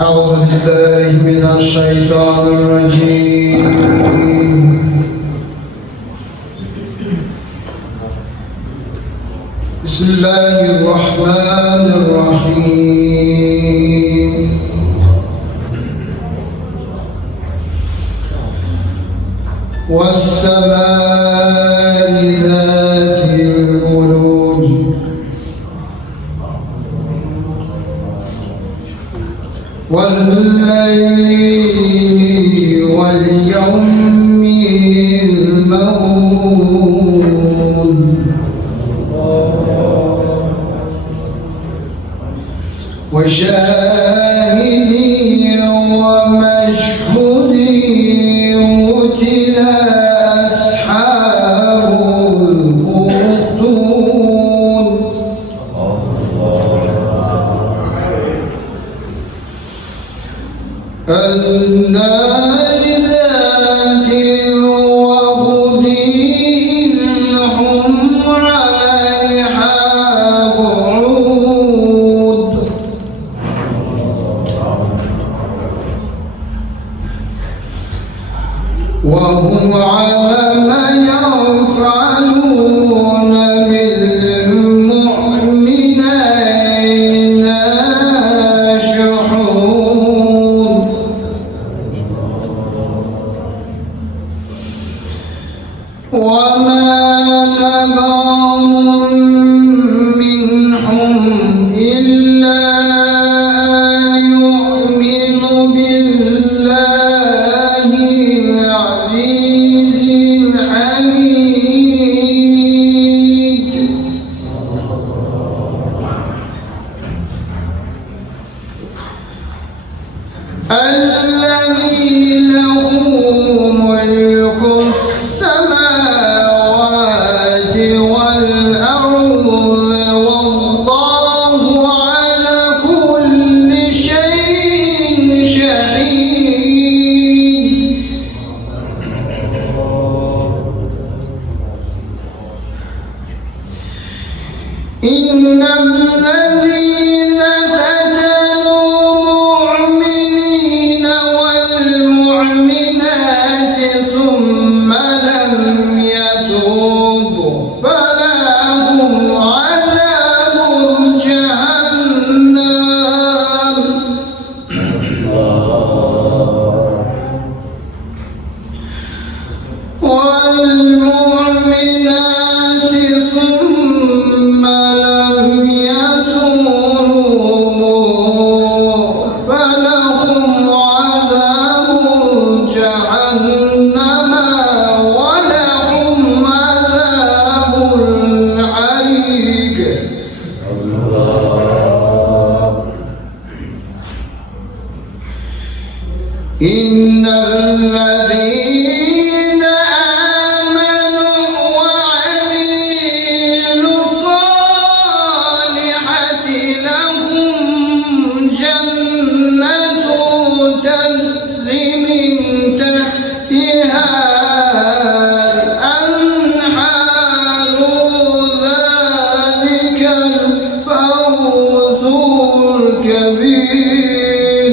أعوذ بالله من الشيطان الرجيم. بسم الله الرحمن الرحيم. والسماء ذات البروج والليل واليوم الموعود وشاهد ومشهود قتل أصحاب الأخدود النار ذات الوقود هم عليها قعود وهم على ما يفعلون بالمؤمنين شهود وما نقموا منهم إلا أن يؤمنوا بالله العزيز الحميد الذي له ملك السماوات والأرض والله على كل شيء شهيد إن الذين فتنوا المؤمنين والمؤمنات ثم لم يتوبوا فلهم عذاب جهنم والمؤمنات ثم لم يتوبوا فلهم عذاب جهنم ولهم عذاب الحريق إن الذين آمنوا وعملوا الصالحات لهم جنات تجري من تحتها الأنهار ذلك الفوز الكبير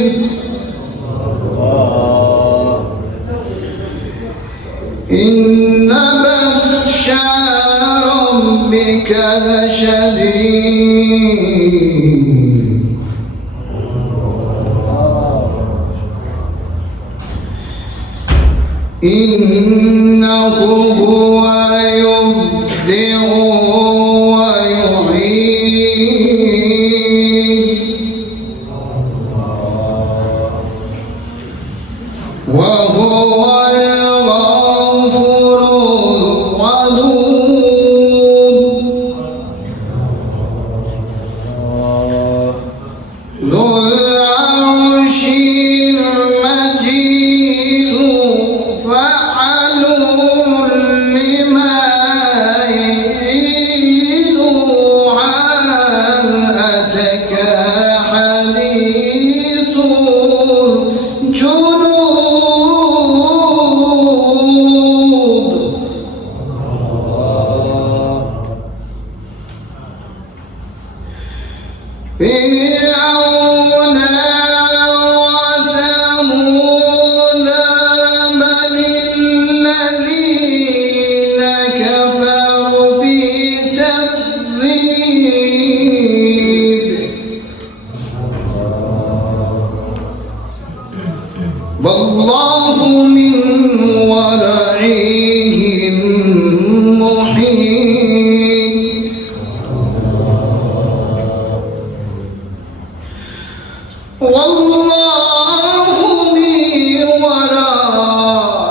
إن بطش ربك لشديد إنه هو يبدئ ويعيد وهو الغفور الودود ذو العرش المجيد فعل لما يريد والله من ورائهم محيط والله من ورائهم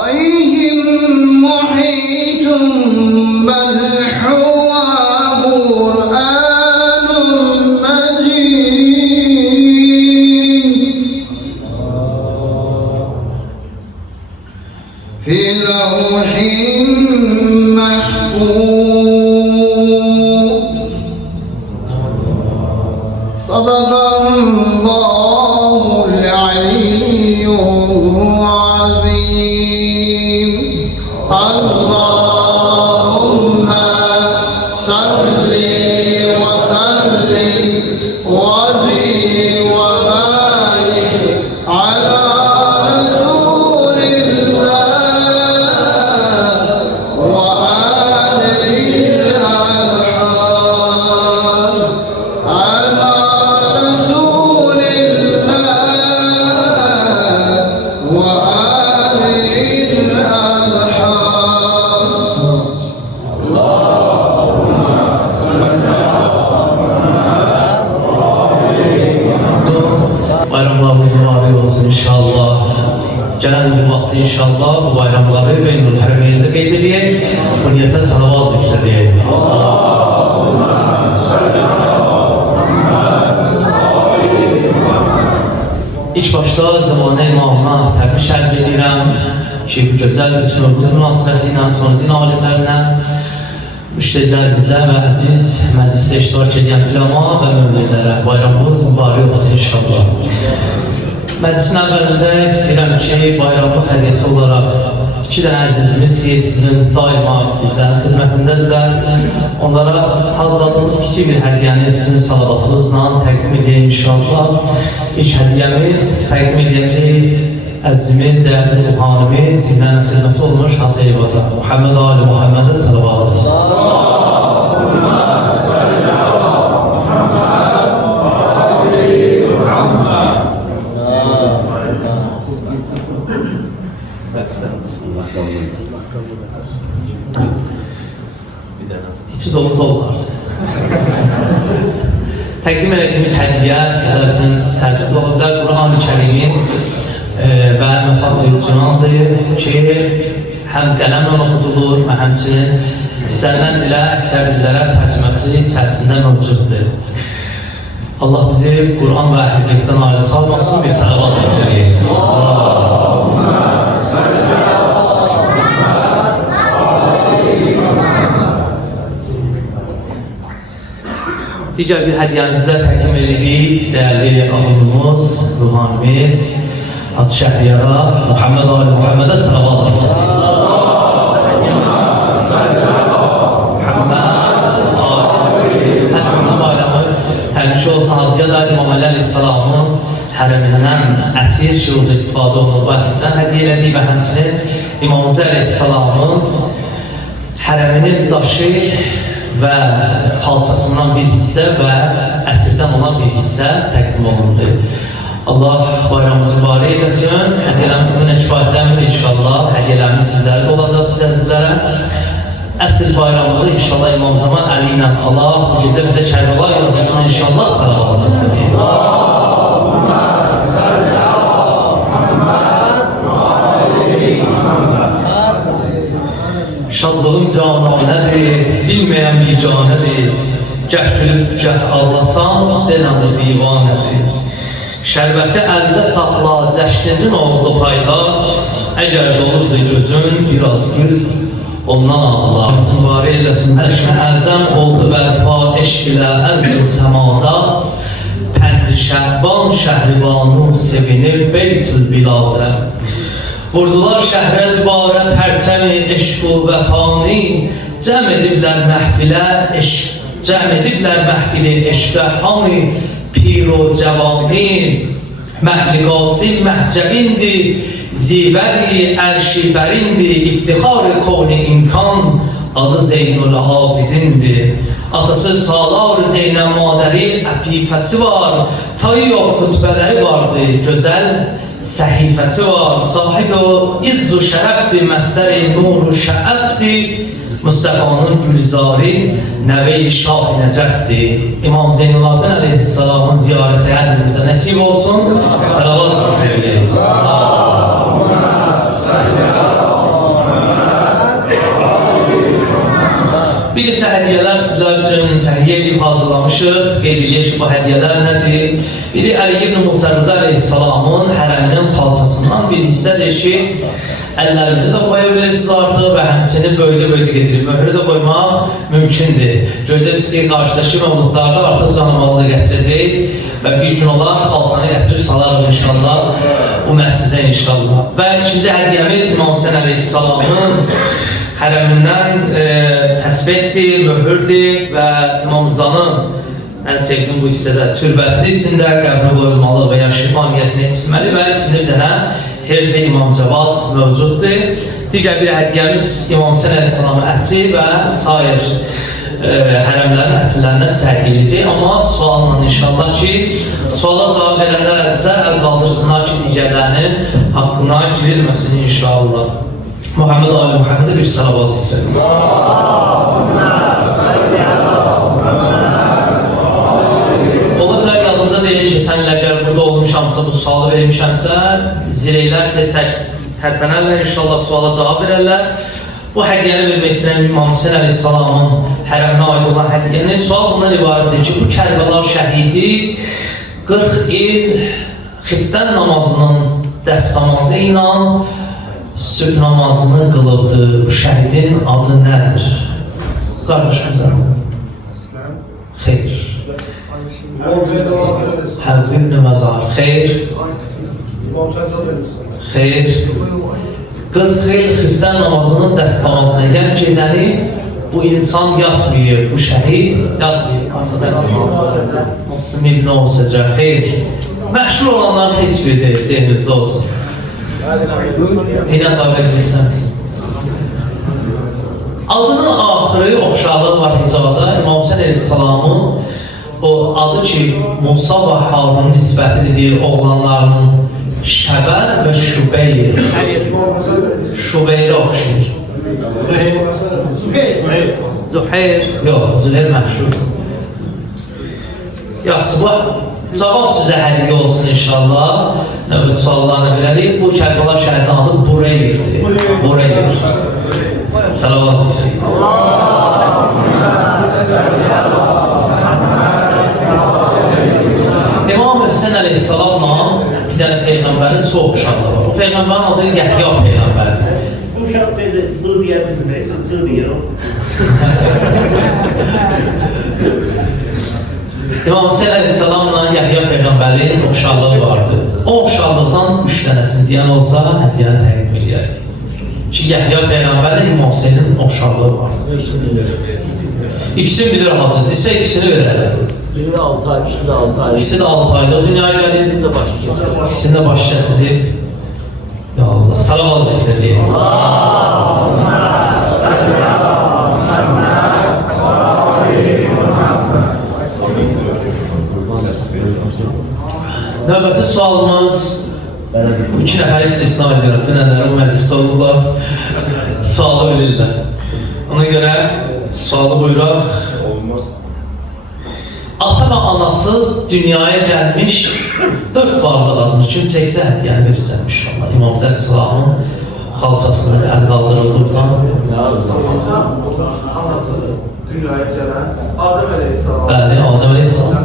محيط بل هو قرآن مجيد في لوح محفوظ صدق الله العلي العظيم اللهم صل وسلم وزد وبارك على رسول الله وآله الأطهار على رسول الله وآله الأطهار Bayramlarımız mübarek olsun inşallah. Gelen bu vakti inşallah bu bayramları Beynul Harameyn'de qeyd edək. Bu niyətə salavat zikredək. İlk başda zamanı imamına təbrik ərz edirəm ki, bu gözəl üsnurlu münasibəti ilə sonra din alimlərinə, müştərilərimizə və əziz məclisdə iştirak edən üləma və möminlərə bayramımız mübarək olsun inşallah. Məclisin əvvəlində istəyirəm ki, bayramlıq hədiyyəsi olaraq iki dənə əzizimiz ki, sizin daima bizlərin xidmətindədirlər. Onlara hazırladığımız kiçik bir hədiyyəni sizin salavatınızla təqdim edək inşallah. İlk hədiyyəmiz təqdim edəcək əzizimiz, dəyərli ruhanimiz, dinlərin xidməti olmuş Hacı Eyvaza, Muhammed Ali Muhammed'e salavatı. İçi dolu dolardı. Təqdim edildiyimiz hədiyyə sizlər üçün tərcübə olduqda Quran-ı Kərimin və Məfatih-i Cünandır ki, həm qələmlə oxudulur və həmçinin istənilən ilə əksər dillərə tərcüməsi içərisində mövcuddur. Allah bizi Quran və Əhl-i Beytdən ayrı salmasın, bir salavat zikredək. Digər bir hədiyyəmizdə təqdim edirik dəyərli ağımız, ruhanimiz, Hacı Şəhriyara, Muhammed Ali Muhammed'e salavat zikredək. Təşkimizin bayramı təbrik olsun. Hazıya da İmam Əli Aleyhisselamın hərəmindən ətir şuurda istifadə olunur. Bu ətirdən hədiyyə elədik və həmçinin İmam Zəri Aleyhisselamın hərəminin daşı və xalçasından bir hissə və ətirdən olan bir hissə təqdim olundu. Allah bayramımızı mübarək eləsin. Hədiyyələrimiz bugünə kifayətlənmir inşallah. Hədiyyələrimiz sizlərə də olacaq, siz əzizlərə. Əsl bayramını inşallah İmam Zaman Əli ilə Allah bu gecə bizə Kərbəla yazılsın inşallah. Salavat zikredək. Şadlığım cananədir, bilməyən bir canədir. Gəh gülüb, gəh ağlasan, denən bu divanədir. Şərbəti əldə saxla, cəşnedin oldu payla. Əgər dolurdu gözün, biraz gül, ondan ağla. Mübarək eləsin, cəşn-i əzəm oldu bərpa, eşq ilə əzr-i səmada. Pənc-i Şəhban, Şəhribanu sevinir Beytül Biladə. Vurdular şəhrə dübarə pərçəmi eşq u vəfani. Cəm ediblər məhfilə eşq, cəm ediblər məhfili eşqə hamı pir o cavani. Məhliqası məhcəbindi, zivəli ərşi bərindi. İftixar koni imkan, adı Zeynul Abidindir. Atası Salar Zeynəb madəri əfifəsi var. Tayı yox xütbələri vardı, gözəl səhifəsi var. Sahib o izzu şərəfdir, məsdər-i nuru şəəfdir. Mustafa'nın Gülzari Nəvi-i Şah Nəcəfdir. İmam Zeynulabdin Əleyhisselamın ziyarəti hər birimizə nəsib olsun. Salavat zikr Bir isə hədiyyələr sizlər üçün təhiyyə edib hazırlamışıq. Qeyd edək ki, bu hədiyyələr nədir? Biri Əli ibn Musa Rıza Əleyhisselamın hərəminin xalçasından bir hissədir ki, əllərinizi də qoya bilirsiniz artıq və həmçinin böyüdə gedirib. Möhrü də qoymaq mümkündür. Gözləyirsiniz ki, qarşıdakı məmluqlarda artıq canımazı da gətirəcək və bir gün olan xalçanı gətirib salarıq inşallah bu məscidə inşallah. Və ikinci hədiyyəmiz İmam Hüseyn Əleyhisselamın hərəmindən təsbihdir, möhürdür və İmam Rızanın ən sevdiyim bu hissədə türbəti içində qəbri qoyulmalı və ya şifa niyyətini etsinməli və içində bir dənə Herz-i İmam Cavad mövcuddur. Digər bir hədiyyəmiz İmam Hüseyn Əleyhisselamın ətri və sair hərəmlərin ətirlərinə sərgi edəcək. Amma sualla inşallah ki, suala cavab verənlər əzizlər əl qaldırsınlar ki, digərlərinin haqqına girilməsin inşallah. Muhammed Ali Muhammed'e bir salavat zikredim. Ola bilər yadımda deyil ki, sən əgər burada olmuşamsa, bu sualı vermişəmsə, zireylər tez tərpənərlər, inşallah suala cavab verərlər. Bu hədiyyəni vermək istəyən İmam Hüseyn Əleyhisselamın hərəminə aid olan hədiyyəni, sual bundan ibarətdir ki, bu Kərbəla şəhidi 40 il xiftən namazının dəstəması ilə sübh namazını qılıbdır. Bu şəhidin adı nədir? Qardaşımızdan. Xeyr. Həlqi ibn Məzar. Xeyr. Xeyr. 40 il xiftən namazının dəstəmasına gəl gecəni bu insan yatmıyor, bu şəhid yatmıyor. Müslüm ibn olsacaq. Xeyr. Məşhur olanların heç biri deyil, zehninizdə olsun. Dinə davet etsən. Adının axırı oxşarlığı var hicada. İmam Hüseyn Əleyhisselamın o adı ki, Musa və Harunun nisbətidir deyir oğlanlarının Şəbər və Şübeyr. Şübeyrə oxşayır. Züheyr. Yox, Züheyr məşhur. Yaxşı, bu cavab sizə hədiyyə olsun inşallah. Növbəti suallarını verərik. Bu Kərbəla şəhidinin adı Bureyrdir. Bureyr. Salavat zikr. İmam Hüseyn Əleyhisselamla bir dənə Peyğəmbərin çox uşaqları var. O Peyğəmbərin adı Yəhya Peyğəmbərdir. Bu uşaq dedi, bu deyə bilməyəsin, sığ deyir o. İmam Hüseyn Əleyhisselamla Yəhya Peyğəmbərin oxşarlığı vardı. O oxşarlıqdan 3 dənəsini deyən olsa, hədiyyəni təqdim edək. Ki, Yəhya Peyğəmbərlə İmam Hüseynin oxşarlığı vardı. İkisini bilir hazır. Desə ikisini verərlər. Birini 6 ay, ikisini 6 ay. İkisi də 6 ayda. O dünyaya gəlir. İkisini də başı kəsir. İkisini də başı kəsilir. Ya Allah, salavat zikr edeyim. Növbəti sualımız bu 2 nəfər istisna edirəm. Dünənləri bu məclisdə olurlar. Sualı bilirlər. Ona görə sualı buyuraq. Ata və anasız dünyaya gəlmiş 4 varlıq adını kim çəksə hədiyyəni verirsən inşallah. İmam Əleyhisselamın xalçasını əl qaldırıldı buradan. Anasıdır. Dünyaya gələn Adəm Əleyhisselam. Bəli, Adəm Əleyhisselam.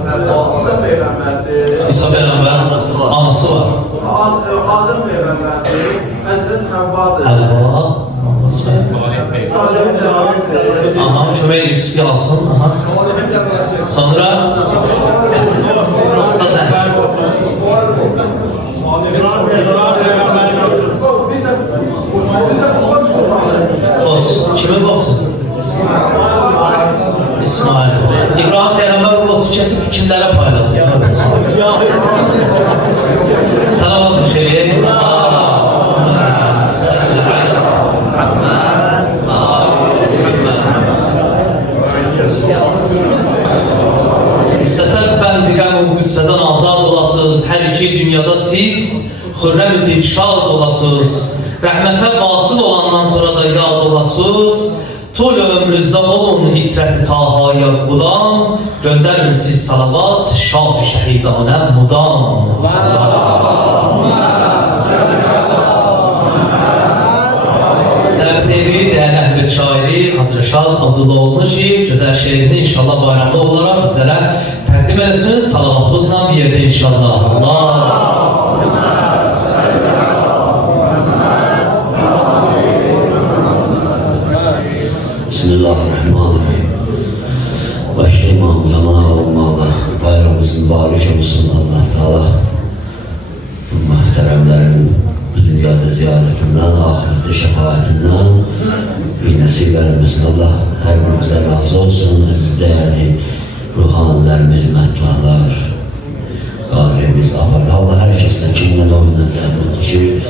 İsa Peyğəmbərdir. İsa Peyğəmbərin anası var. Adəm Peyğəmbərdir. Həzrət Həvvadır. Həvva, anası Peyğəmbər. Aha, kömək edirsiniz ki, alsın. Aha. Sonra Musa Zəhər. Qoç, kimin qoçu? İsmail. İbrahim Peyğəmbər bu qoçu kəsib kimlərə payladı? Salavat şeriyyə. İstəsəz bəndiqən o qüssədən azad olasınız, hər iki dünya dünyada siz xürrəm şad olasınız. Rəhmətə vasıl olandan sonra da yad olasınız. Tol ömrünüzdə olun hiccəti tahaya qulam. Göndərin siz salavat, şah-ı şəhidanə mudam. Dəvtəvi dəyərli Əhməd şairi Hazır Şah Abdullaoğlu ki, gözəl şeirini inşallah bayramda olaraq bizlərə təqdim eləsin. Salavatınızla bir yerdə inşallah. Allah. Bismillahirrahmanirrahim. Başta İmam Zaman olmalı. Bayramımız mübarek olsun Allah Teala. Bu muhteremlerin bu dünyada ziyaretinden, ahirette şefaatinden bir nasip vermesin. Allah her birimize razı olsun. Aziz değerli ruhanilerimiz, metlahlar, galimiz, ahali. Allah herkesten kimden oyundan zahmet çekir.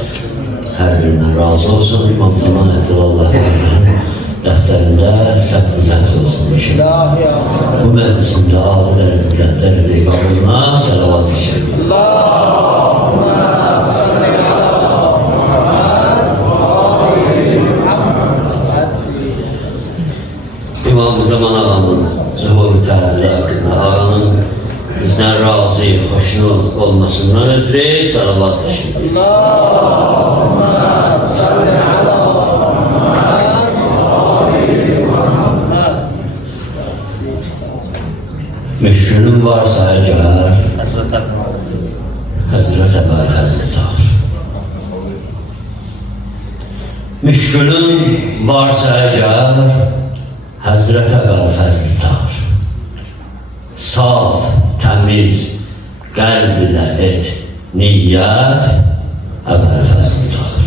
Her birinden razı olsun. İmam Zaman etsin Allah Teala. Dəftərində səbti zəbt olsun inşallah. Bu məclisində alı dərəcəyi qabuluna səlavat zikir. İmam Zaman ağanın zuhuru təziri haqqında ağanın bizdən razı, xoşnut olmasından ötürü səlavat zikir. Müşkülün varsa əgər Həzrət Əbəl Fəzli çağır. Müşkülün varsa əgər Həzrət Əbəl Fəzli çağır. Saf, təmiz qəlb ilə et niyyət Əbəl Fəzli çağır.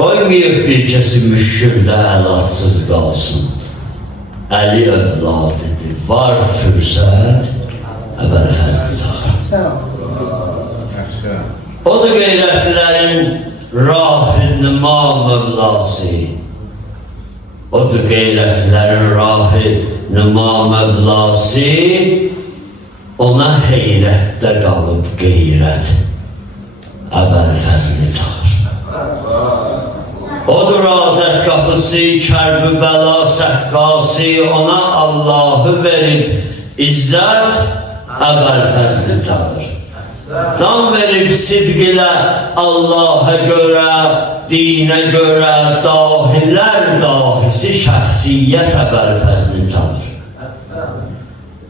Qoymayıb bir kəsi müşküldə əlatsız qalsın. Əli övladıdır, var fürsət, Əbəl Fəzli çağır. Odur qeyrətlilərin rah-ı nüma mövlası. Odur qeyrətlilərin rah-ı nüma mövlası. Ona heyrətdə qalıb qeyrət, Əbəl Fəzli çağır. Odur azət qapısı, kərb-ü bəla səhqası, ona Allahı verib izzət, Əbəl Fəzli çağır. Can verib sidq ilə Allah'a görə, dinə görə, dahilər dahisi şəxsiyyət Əbəl Fəzli çağır.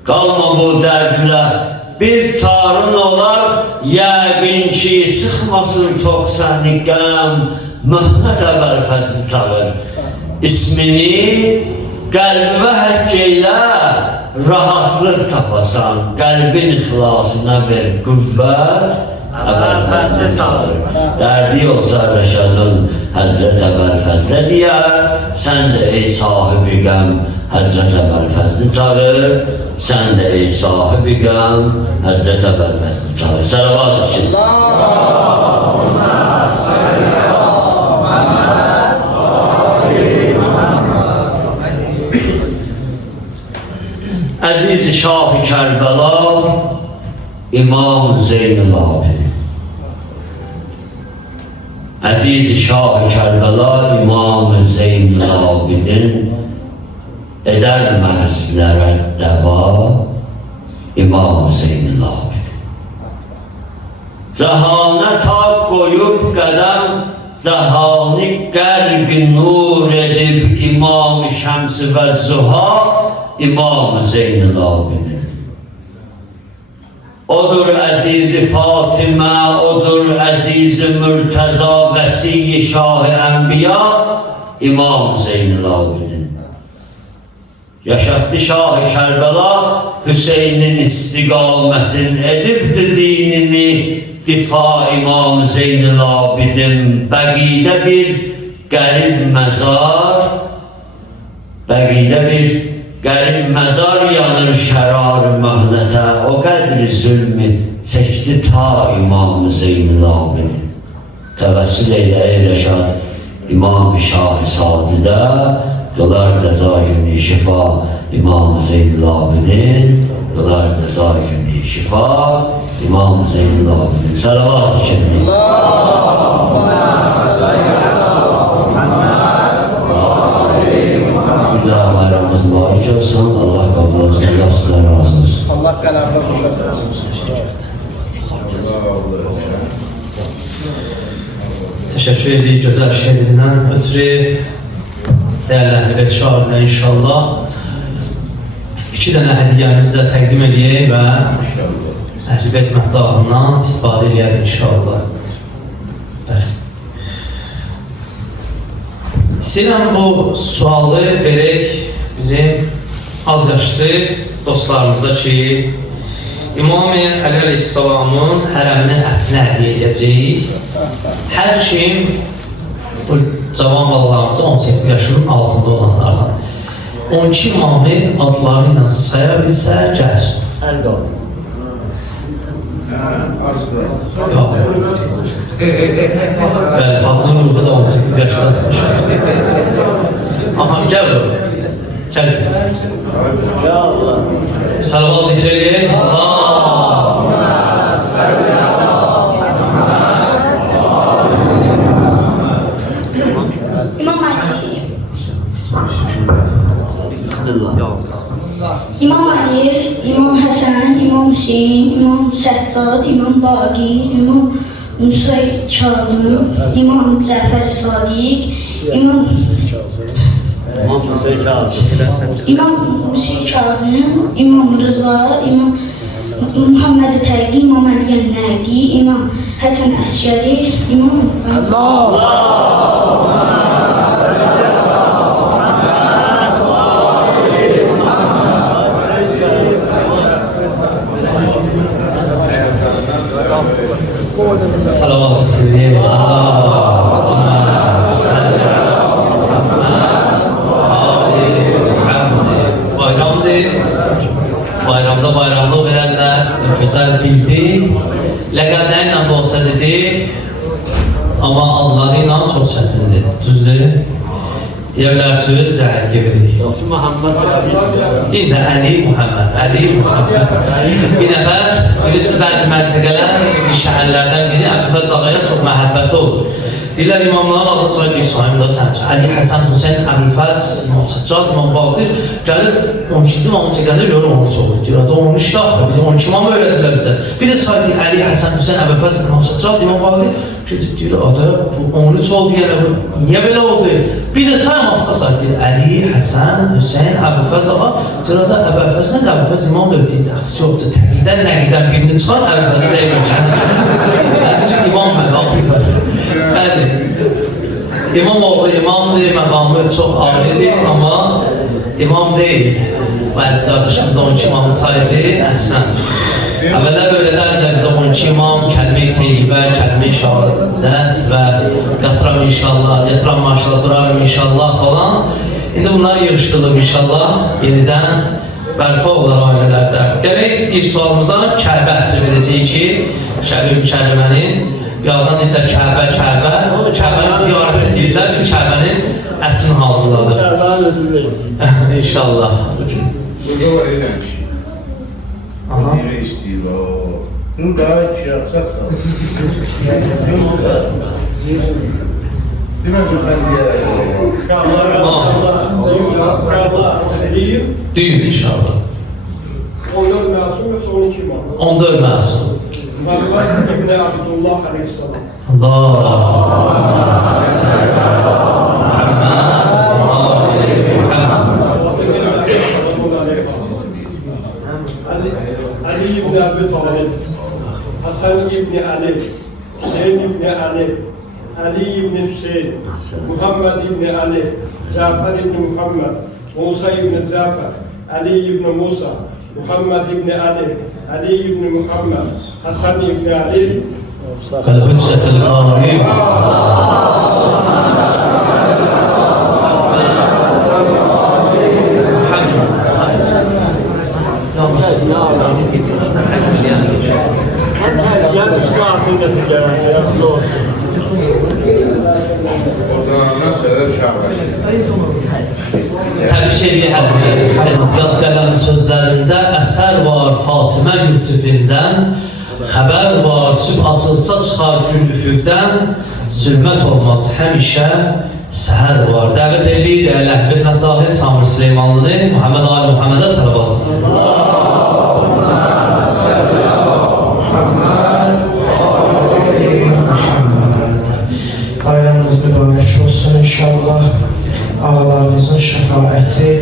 Qalma bu dərdlə, bir çarın olar, yəqin ki, sıxmasın çox səni qəm, Məhməd Əbəl Fəzli çağır. İsmini qəlbə həkk eylə, rahatlıq tapasan, qəlbin ixlasına ver qüvvət, Əbəl Fəzli çağır. Dərdi olsa Rəşadın Həzrət Əbəl Fəzlə deyər, sən də ey sahibi qəm, Həzrət Əbəl Fəzli çağır, sən də ey sahibi qəm, Həzrət Əbəl Fəzli çağır. Səlavat için. Əziz Şah-ı Kərbəla, İmam Zeynul Abidin. Əziz Şah-ı Kərbəla, İmam Zeynul Abidin, edər məhzlərə dəva, İmam Zeynul Abidin. Cəhanə ta qoyub qədəm, cəhanı qərq nur edib, İmam Şəms və Zuha, İmam Zeynul Abidin. Odur əziz-i Fatimə, odur əziz-i Mürtəza, vəsi-i Şah-ı Ənbiya, İmam Zeynul Abidin. Yaşatdı Şah-ı Kərbəla, Hüseynin istiqamətin edibdi dinini, difa İmam Zeynul Abidin. Bəqidə bir qərib məzar, bəqidə bir qərib məzar yanır şərar möhnətə, o qədri zülmü çəkdi ta İmam Zeynul Abidin. Təvəssül eylə ey Rəşad, İmam-ı Şah-ı Sacidə, qılar cəza günü şifa İmam Zeynul Abidin, qılar cəza günü şifa İmam Zeyn'in abidin. Salavat-ı Kerim. Bir daha bayramımız mübarek olsun. Allah kabul etsin. Allah sizden razı olsun. Allah qələmdə xoşa Teşekkür edirik güzel şehrinden ötürü değerlendirmek şahane inşallah. 2 tane hediyemizi de təqdim edeyim ve əhlibət məhdalından istifadə edəyək inşallah. İstəyirəm bu sualı verək bizim az yaşlı dostlarımıza ki, İmam-ı Əli Aleyhisselamın hərəminin ətini hədiyyə edəcəyik. Hər kim bu cavan balalarımızı 18 yaşının altında olanlardan 12 imamı adları ilə saya bilsə gəlsin. Əldə ol. Yox. Bəli, Hacı Ruhu da 18 yaşında. Aha, gəl o. Gəl. Ya Allah. Salavat zikr edin. İmam Ali, Bismillah. İmam Ali, İmam Hasan, İmam Hüseyin, İmam Səccad, İmam Baqir, İmam Musa Kazım, İmam Cəfər Sadiq, İmam İmam Hüseyin Kazım. İmam Musa Kazım, İmam Rıza, İmam Muhammed Təqi, İmam Əli Nəqi, İmam Həsən Əsgəri, İmam Salavat zikr edin. Bayramdır. Bayramda verənlər gözəl bildi. Ləqəblərlə də olsa dedi. Amma adları ilə çox çətindir. Düzdür? Deyə bilərsiniz, dəqiq veririk. Yoksa Muhammed Ali. Değil de Ali Muhammed. Bir nəfər, bilirsiniz, bəzi məntəqələr, şəhərlərdən biri Əbülfəz ağaya çox məhəbbəti olur. Deyirlər, imamların adı soyadı İsmail da səncə. Ali Həsən Hüseyin, Əbülfəz, İmam Səccad, İmam Baqir gəlir 12-ci imamı çəkəndə görə onu soğur. Deyir, 13 yaxdır, bizim 12 imamı öyrədirlər bizə. Bir də saydı Ali Həsən Hüseyin, Əbülfəz, İmam Səccad, İmam Baqir gedib deyir, adı 13 oldu yenə bu. Niyə belə oldu? Bir də saymazsa saydı Ali Həsən Hüseyin, Əbülfəz ağa. Deyir, adı Əbülfəz nə? Əbülfəz imam da ödəyir. Dəxsi yoxdur. Təqdən nəqidən birini çıxar, Əbülfəzi də evirkən. Çünki imam məqamı. Bəli, imam oğlu imamdır, məqamı çox ağırdır, amma imam deyil. Bəzi qardaşımız 12 imamı saydı, əhsən. Əvvəllər öyrədərlər bizə 12 imam, kəlmə-i teyyibə, kəlmə-i şəhadət və yatıram inşallah, yatıram maşallah, durarım inşallah falan. İndi bunlar yığışdırılır inşallah, yenidən bərpa olar ailələrdə. Gələk bir sualımıza Kəbə ətri verəcəyik ki, Şəbi Mükərrimənin Birazdan deyirlər Kəbənin ziyarəti deyirlər ki, Kəbənin ətini hazırladır. Kərbənin özünü versin. İnşallah. Burada var eləmiş. Aha. Nereye istiyor o? Dur daha hiç yapsak da. Değil mi bu sen diye? Düyün inşallah. Onda məsum yoxsa 12 imam? Onda ölməsin. Muhammed ibn Abdullah aleyhissalam. Allah. Ali ibn Abi Talib, Hasan ibn Ali, Hüseyin ibn Ali, Ali ibn Hüseyin, Muhammed ibn Ali, Cafer ibn Muhammed, Musa ibn Cafer, Ali ibn Musa, Muhammed ibn Ali, Ali ibn Muhammed, Hasan ibn Ali. Kal-Hüccet el-Qârim. Yani işte artık da yardımcı olsun. O zamandan sonra Şaban. Təbii şeyi Yaz qələmin sözlərində əsər var Fatimə Yusufindən Xəbər var, sübh açılsa çıxar gün üfüqdən, zülmət olmaz həmişə səhər var. Dəvət edirik dəyərli Əhməd Dahi Samir Süleymanlı'nı Muhammed Ali Muhammed'e salavat. Bayramınız mübarək olsun inşallah. Ağalarımızın şəfaəti,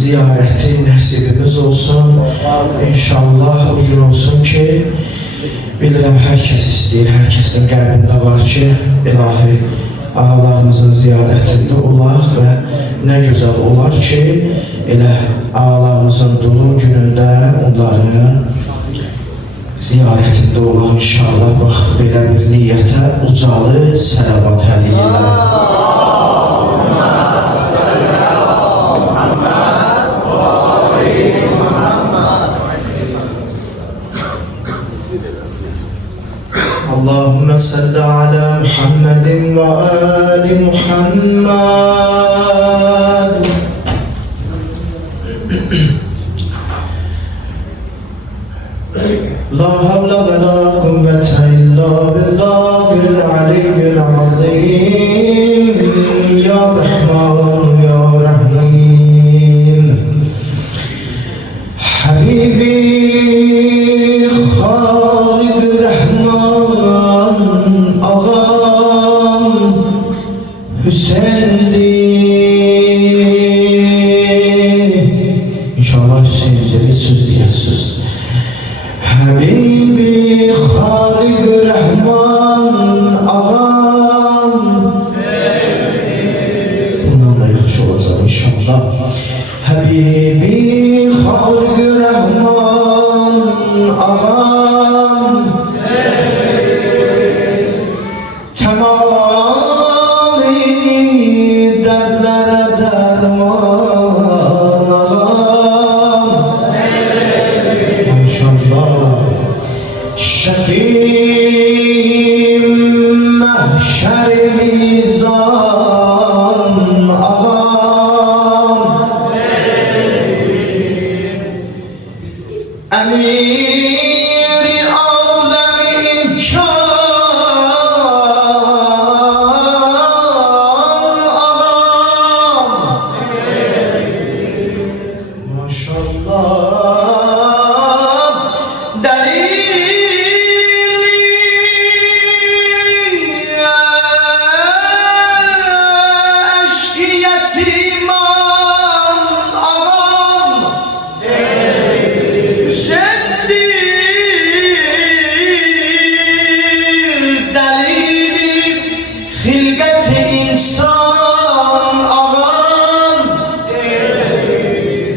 ziyarəti nəsibimiz olsun. İnşallah o gün olsun ki, bilirəm hər kəs istəyir, hər kəsin qəlbində var ki, ilahi ağalarımızın ziyarətində olaq və nə gözəl olar ki, elə ağalarımızın doğum günündə onların ziyarətində olaq inşallah. Bax, belə bir niyyətə ucalı sələvat hədiyyə. Allahümme salli ala Muhammedin ve ali Muhammed. La havle ve la kuvvete illa billahil aliyyil azim. Ya Rahman ya Rahim. Habibi Halik Rahman ağam Hüseyin'di. İnşallah Hüseyin'de söz diyesiz. Habibi Halik Rahman ağam. Bundan da yaxşı olacaq inşallah. Habibi Halik Rahman ağam. Tamami dertlere derman ağam. Maşallah. Şefim mahşer mizan ağam. Emir-i alem imkan ağam. Maşallah. Delili eşki yetiman ağam. Hüseyin'dir delili hilqet-i insan ağam.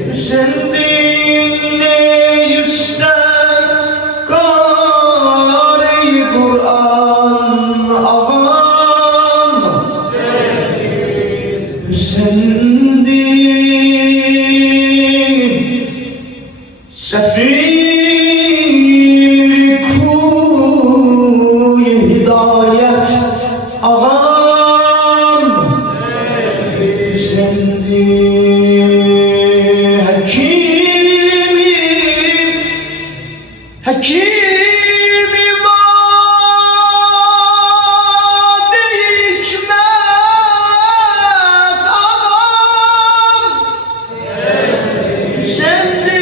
Hüseyin'dir neyüsten kâr-i Kur'an ağam. Hüseyin'dir Sefir kuy hidayet ağam. Hüseyin'dir Hakimi vadi hikmet ağam. Hüseyin'dir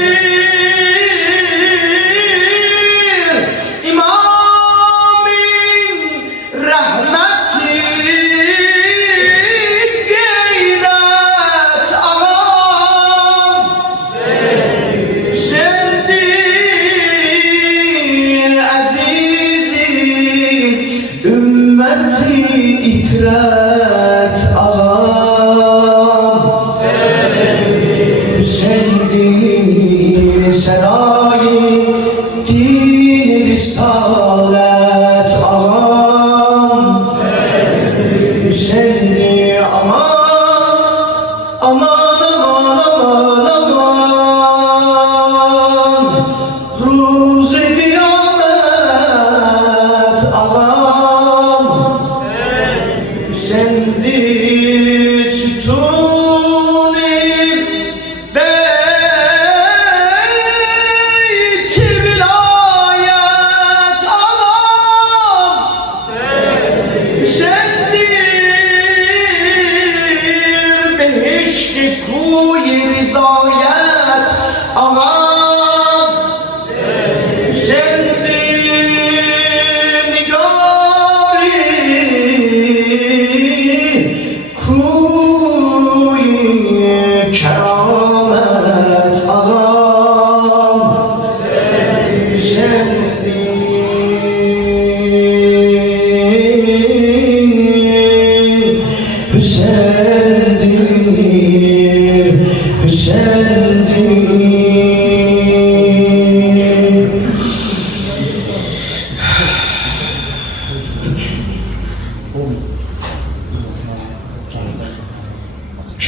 İmamin rahmeti gayret ağam. Hüseyin'dir azizi ümmeti itret ağam. Hüseyin'dir sedai din risalet ağam. Hüseyin'dir aman aman aman aman aman Ruz-i kıyamet ağam. Hüseyin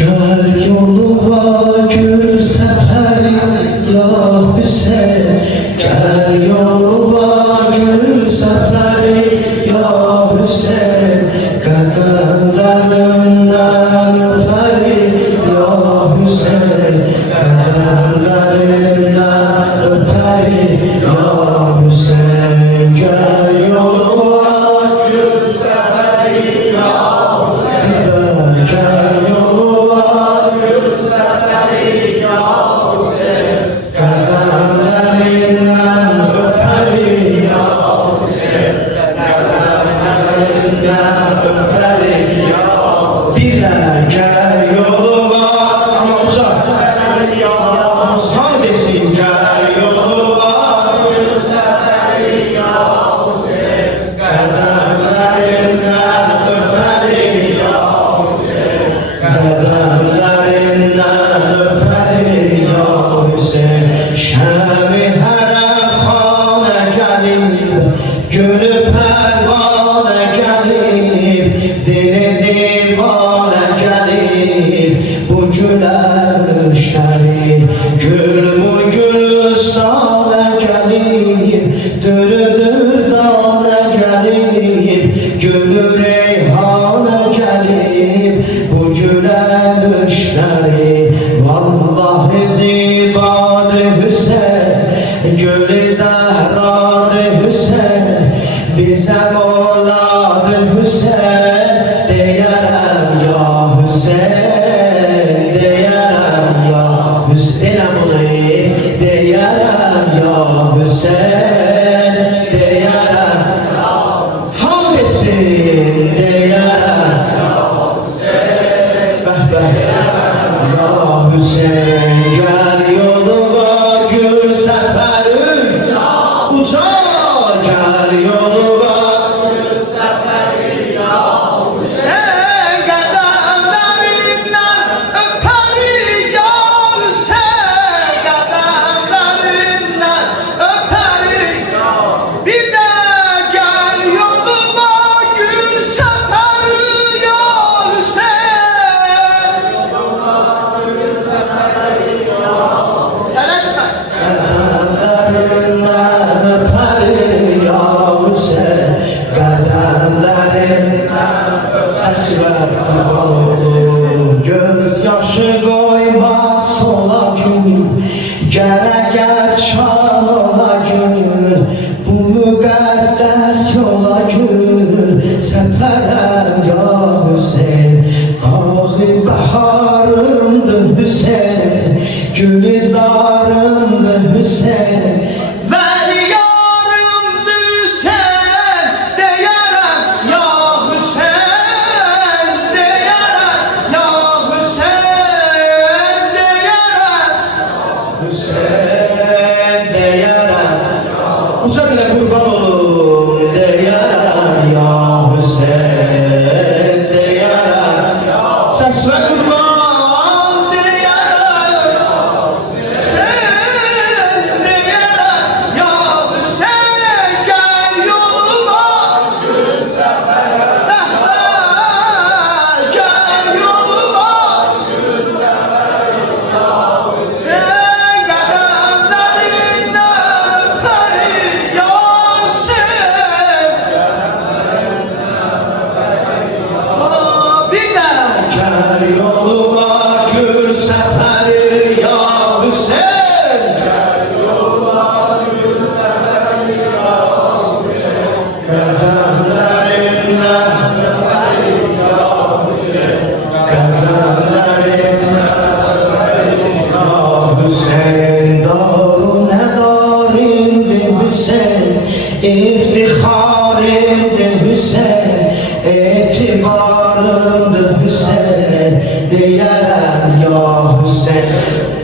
Gel yoluma gül seferi ya Hüseyin. Gel yoluma gül seferi ya Hüseyin. Kademlerinden öperim ya Hüseyin. Kademlerinden öperim ya Hüseyin. Gel yoluma gül seferi ya Hüseyin. Gel yoluma gül seferi ya Hüseyin. Kademlerinden öperim ya Hüseyin. Kademlerinden öperim ya Hüseyin. Bir de gel yoluma ama uzak. Handesin gel yoluma gül seferi ya Hüseyin. Kademlerinden öperim ya Hüseyin. Kademlerinden öperim ya Hüseyin. Şemi herefhane gelip, gönlü pervane gelip, dini divane gelip, bu güleşleri gül bu gülüstane gelip, dürüdür dane gelip, gülü reyhane gelip, bu güleşleri vallahi zibade Hüseyin, gülü zehradı Hüseyin, bize moladı Hüseyin, deyərəm ya Hüseyin, deyərəm ya Hüseyin, deyərəm ya Hüseyin, deyərəm handesin, deyərəm ya Hüseyin, bəh ya Hüseyin, gel yoluma gül seferim ya uzak, gel yoluma gül seferim ya Hüseyin. Kademlerinden öperim ya Hüseyin. Kademlerinden öperim ya Hüseyin. Bir de gel yoluma gül seferim ya Hüseyin. Tələsmə. Qədəmlərindən öpərim ya Hüseyin. Qədəmlərindən səs ver qurban olum. Göz yaşı qoyma sola gün, gərəgət şan ola gün, bu müqəddəs yola gün, səfərəm ya Hüseyin. Ahi baharımdır Hüseyin, gülizarımdır Hüseyin, ver yarımdır Hüseyin, deyərəm ya Hüseyin, deyərəm ya Hüseyin, deyərəm Hüseyin, deyərəm uzaq ilə qurban olum, deyərəm ya Hüseyin, deyərəm səs və qurban, deyərəm Hüseyin, deyərəm ya Hüseyin, gəl yoluma gül səfərə, gəl yoluma gül səfərə ya Hüseyin. Qədəmlərindən öpərim ya Hüseyin. Bir də gel yoluma gül səfəri ya Hüseyin. Gel yoluma gül səfəri ya Hüseyin. Qədəmlərindən öpərim ya Hüseyin. Qədəmlərindən öpərim ya Hüseyin. Daru nə darindir Hüseyin, iftixarındır Hüseyin, etibarındır Hüseyin, deyərəm ya Hüseyin.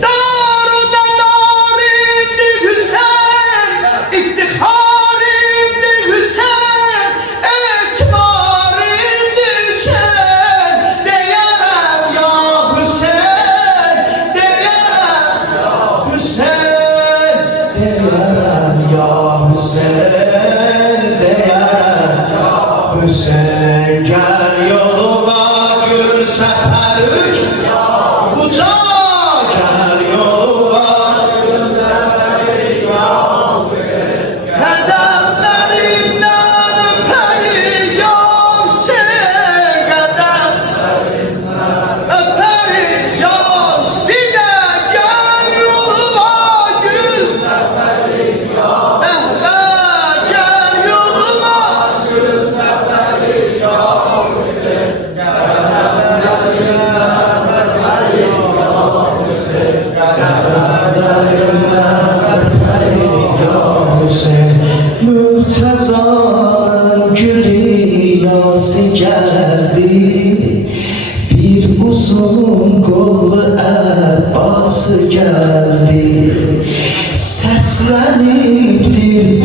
Daru nə darindir Hüseyin, iftixarındır Hüseyin, etibarındır Hüseyin, deyərəm ya Hüseyin, deyərəm ya Hüseyin, deyərəm ya Hüseyin, deyərəm ya Hüseyin. Gel yoluma gül seferük ya geldi. Bir uzun kollu Abbası geldi. Seslenipdir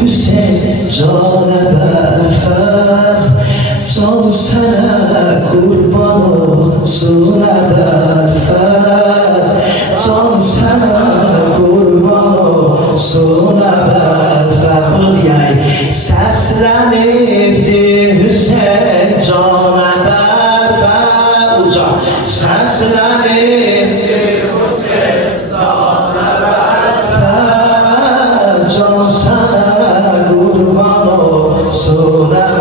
Hüseyin Canı Berfez. Can sana kurban olsun Berfez. Can sana kurban olsun Berfez. Bunu diyeyim. Seslenipdir Hüseyin Canı Berfez. Uca. Seslenipdir Hüseyin Canı Berfez. Can sana kurban olsun Berfez.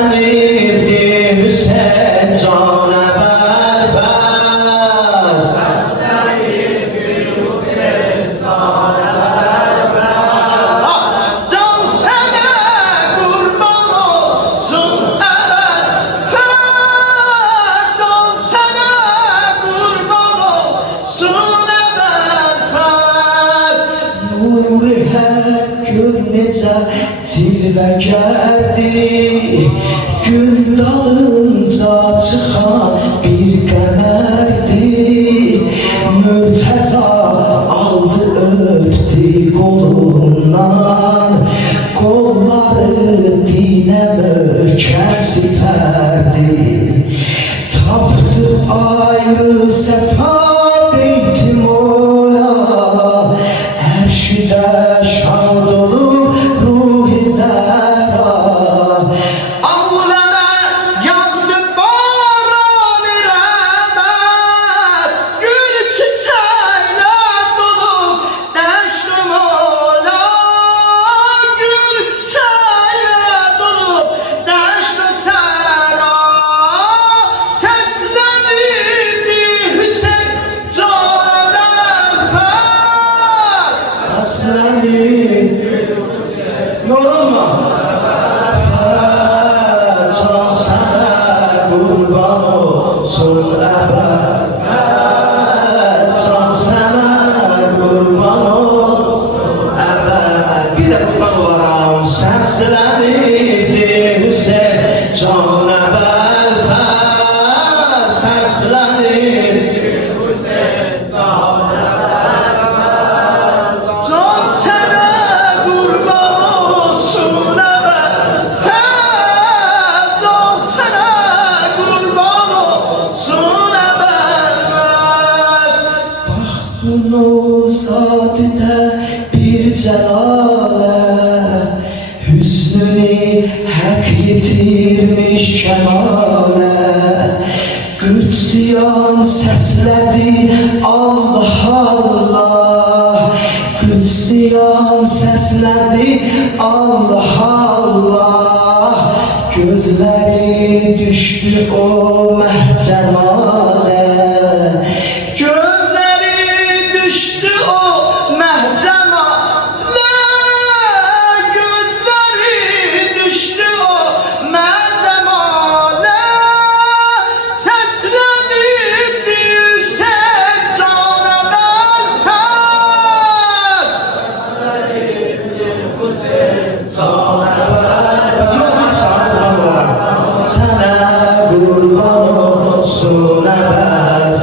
Seslenirdi Hüseyin Canı Berfez. Seslenirdi Hüseyin Canı Berfez. Can sana kurban olsun Berfez. Can sana kurban olsun Berfez. Nuri her gün necə cilvə gəldi. Gün dalınca çıxan bir qəmərdir. Mürtəza aldı öpdü qolundan. Qolları dinə möhkəm sipərdi. Tapdı ayrı səfa beyti mola. Ərşidə şad olur ruhi zəhra. Avlana yağdı baran-ı rəhmət. Gül çiçəklə dolub dəşt-i mola. Gül çiçəklə dolub dəşt-i səhra. Səslənirdi Hüseyin Canı Berfez. Səslənirdi yorulma. Can sana kurban olsun Berfez. Can sana kurban olsun Berfez. Bir de kurban olaram. Səslənirdi Hüseyin Canı Berfez. Səslənirdi Hüseyin Canı Berfez. Can sana kurban olsun Berfez. Can sana kurban olsun Berfez. Baktın o zatine bir celale. Hüsnünü hak yitirmiş kemale. Kıtsiyan sesledi Allah Allah. Kıtsiyan sesledi Allah Allah. Gözleri düştü o mehcemale. Gözleri düştü o mehcemale. Gözleri düştü o mehcemale. Seslenirdi Hüseyin Canı Berfez. Seslenirdi Hüseyin Canı Berfez. Yok bir saat var. Sana kurban olsun Berfez.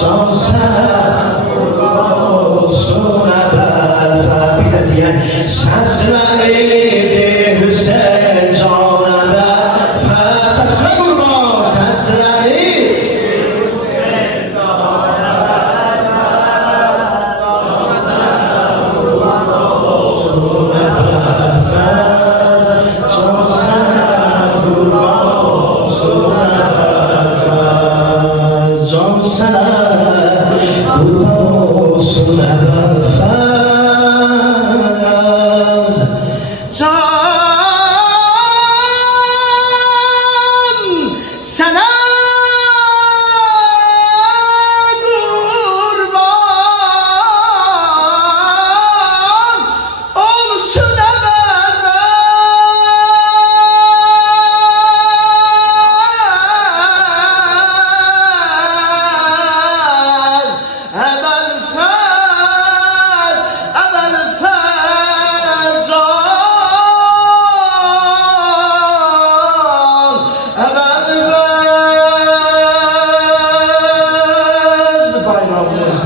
Can sana kurban olsun Berfez. Bir de diyen seslenirdi Hüseyin Canı Berfez. Sesle kurban seslenirdi Hüseyin Canı Berfez. Can sana kurban olsun Berfez. Can sana kurban olsun Berfez. Can sana kurban olsun Berfez.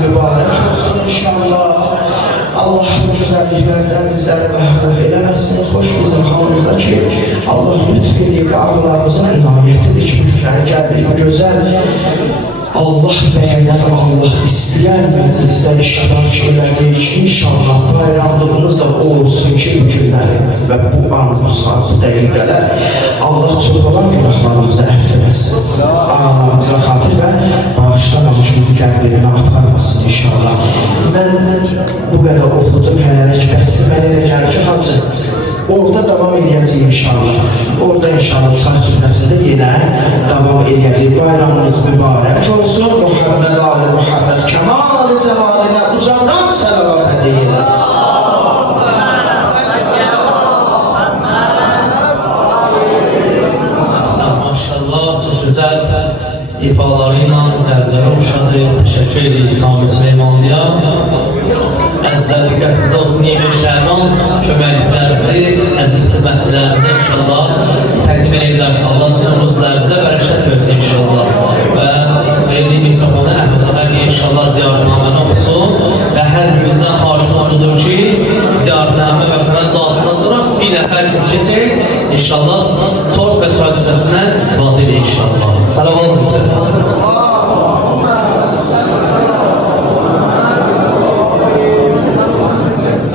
mübarək olsun inşallah. Allah bu güzelliklerden bizleri məhrum eləməsin. Xoş bizim halımızda ki, Allah lütfediği ağlarımızın inayetidir ki, bu gəldik gözəl. Allah beğenen, Allah isteyen meclisler iştirak elədik. İnşallah bayramlığımız da olsun ki, bu günler ve bu an, bu saat, bu dəqiqələr Allah çox olan günahlarımızı əfv etsin. Ağlarımıza xatir və bağışlamamışımızı qəbrinə aparmasın inşallah. Mən bu qədər oxudum, hələlik bəsdir. Mən elə gəlir ki, hacı, orada davam edəcəyik inşallah. Orada inşallah çay süfrəsində yenə davam edəcəyik. Bayramımız mübarək olsun. Muhammed Ali Muhammed Kemal Ali Cemalinə ucandan səlavat edeyim. Maşallah, çok güzel ifalarıyla dərdləri uşadı. Teşekkür edirik Sami Süleymanlıya. Əzizlər diqqətinizdə olsun, 25 Şərban köməkliklərinizi, əziz xidmətçilərinizə inşallah təqdim edirlərsə Allah sözlərinizə bərəkət versin inşallah. Və verdiyi mikrofonu Əhməd Ağabəyə inşallah ziyarətnaməni olsun və hər birimizdən xahişimizdir ki, ziyarətnamə və fərəz duasından sonra bir nəfər kimi keçək, inşallah tort və çay süfrəsindən istifadə edək inşallah. Salavat zikr.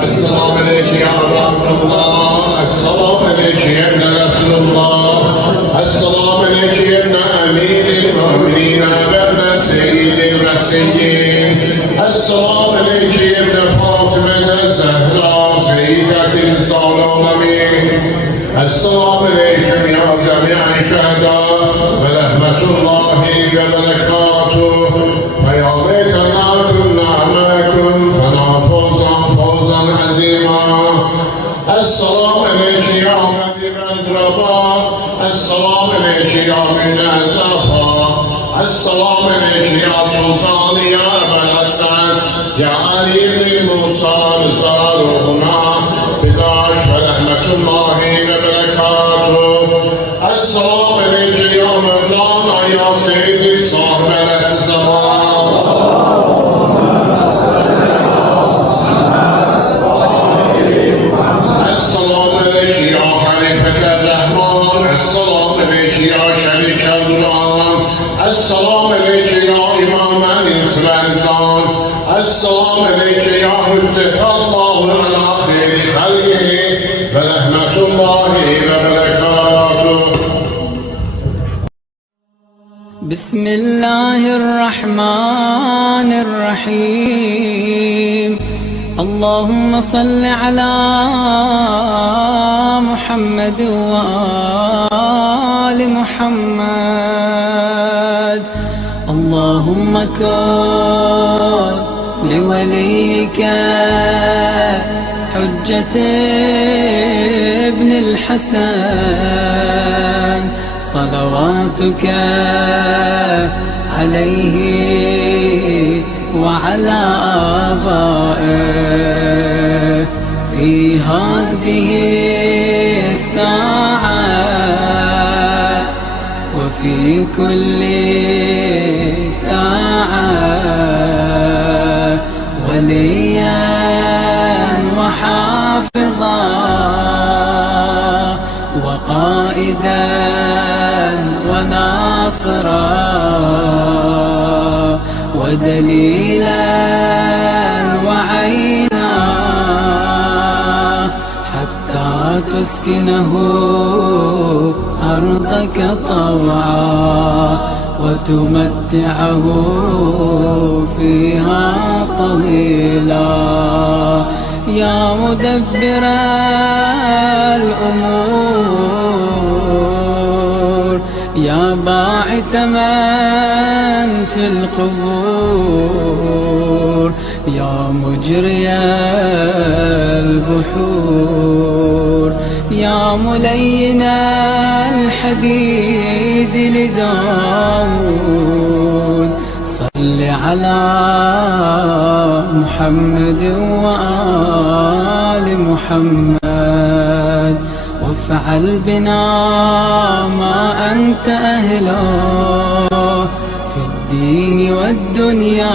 Esselamu aleyke ya Rabbullah, esselamu aleyke ya Resulullah, esselamu aleyke ya Emiril Mu'minina ve Seyyidil Mesih'in, esselamu aleyke ya Fatıme Zehra, Seyyidet-i Salalamin, esselamu aleyküm ya cemi'i şehda ve rahmetullahi ve berekatuh, feyametena kunna mekum, fena fawzan azima. Esselamu aleyke ya Medib el-Draba, esselamu aleyke ya Münezafa, esselamu aleyke ya Sultan ya Ebel-Hasan, ya Ali ibn Musa Rıza-Ruhuna, Fidaş ve rahmetullahi ve berekatuh. Esselamu aleyke ya Mevlana ya Seyyidi sahibel-esi zaman. Esselamu aleyke ya Halifetel-Rahman, esselamu aleyke ya Şerikel-Duran, esselamu aleyke ya İmam-el-İslam'dan, esselamu aleyke ya Hüccet-Allahu ala khayri halqihi ve rahmetullahi ve berekatuh. بسم الله الرحمن الرحيم اللهم صل على محمد وآل محمد اللهم كن لوليك حجة ابن الحسن صلواتك عليه وعلى آبائه في هذه الساعة وفي كل ساعة وليا وحافظا وقائدا وناصرا ودليلا وعينا حتى تسكنه أرضك طوعا وتمتعه فيها طويلا يا مدبر الأمور يا باعث من في القبور يا مجري البحور يا ملين الحديد لداود صل على محمد وآل محمد وافعل بنا ما أنت أهله في الدين والدنيا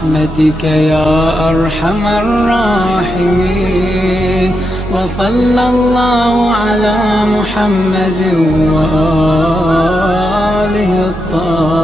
برحمتك يا أرحم الراحمين. وصلى الله على محمد وآله الطاهرين.